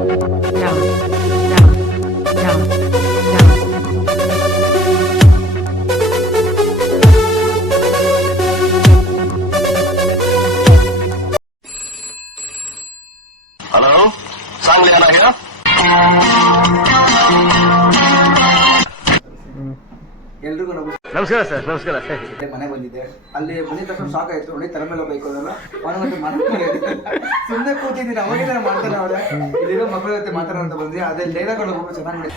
Hello, Sangli ಏನಾಗ್ಯ? ಎಲ್ರಿಗೂ ನಮಸ್ಕಾರ sir. ನಮಸ್ಕಾರ. ಮನೆ ಬಂದಿದ್ದೆ. ಅಲ್ಲಿ ಬಂದಿದ ತಕ್ಷಣ ಶಾಕ್ ಆಯ್ತು. ನೋಡಿ ತಲೆ ಮೇಲೆ ಬೈಕ್ ಹೋದಲ್ಲ, ಅವನ ಮನೆ ಸುಮ್ಮನೆ ಕೂತಿದ್ದೀನಿ. ಅವಾಗಿಂದ ಮಾಡ್ತಾನೆ ಅವ್ರೆ. ಇಲ್ಲಿರೋ ಮಕ್ಕಳ ಜೊತೆ ಮಾತಾಡೋ ಅಂತ ಬಂದ್ವಿ. ಅದೇ ಡೈಲಾಗ್ಗಳು ಹೋಗೋ ಚೆನ್ನಾಗಿ ನೋಡಿ.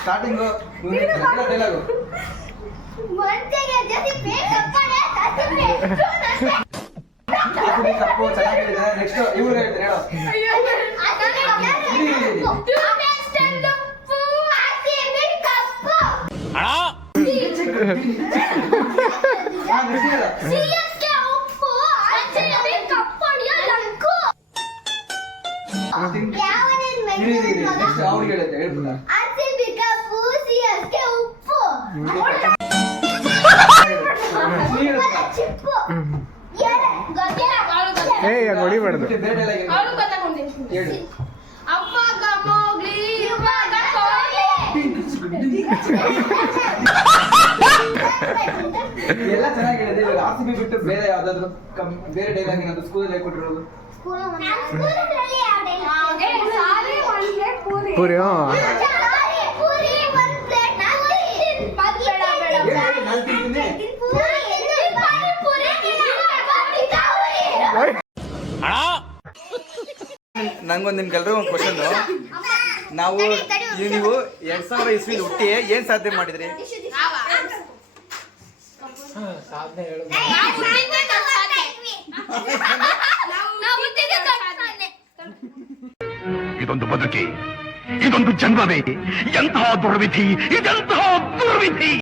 ಸ್ಟಾರ್ಟಿಂಗು ಡೈಲಾಗು ಕಪ್ಪು ಚೆನ್ನಾಗಿದೆ. ನೆಕ್ಸ್ಟ್ ಇವ್ರು ಹೇಳ್ತಾರೆ, ನೆಕ್ಸ್ಟ್ ಅವ್ರಿಗೆ ಹೇಳುತ್ತೆ ಹೇಳ್ಬಿಟ್ಟ. ಹೊಡಿಬಾರ್ದು. ಎಲ್ಲ ಚೆನ್ನಾಗಿದೆ. ಇವಾಗ RCB ಬಿಟ್ಟು ಬೇರೆ ಯಾವ್ದಾದ್ರು ಬೇರೆ ಡೈಲಾಗ್ ಏನಾದ್ರು ಸ್ಕೂಲಲ್ಲಿ ಹೇಳ್ಕೊಟ್ಟಿರೋದು? ಪೂರಿ ನಂಗೊಂದು ನಿಮ್ಗೆಲ್ರೂ ಒಂದು ಕ್ವಶನ್. ನಾವು ನೀವು 2000 ಇಸ್ವಿಲಿ ಹುಟ್ಟಿ ಏನ್ ಸಾಧನೆ ಮಾಡಿದ್ರಿ? ಇದೊಂದು ಬದುಕಿ, ಇದೊಂದು ಜನ್ಮವೇ, ಎಂತಹ ದುರ್ವಿಧಿ, ಇದೆಂತಹ ದುರ್ವಿಧಿ.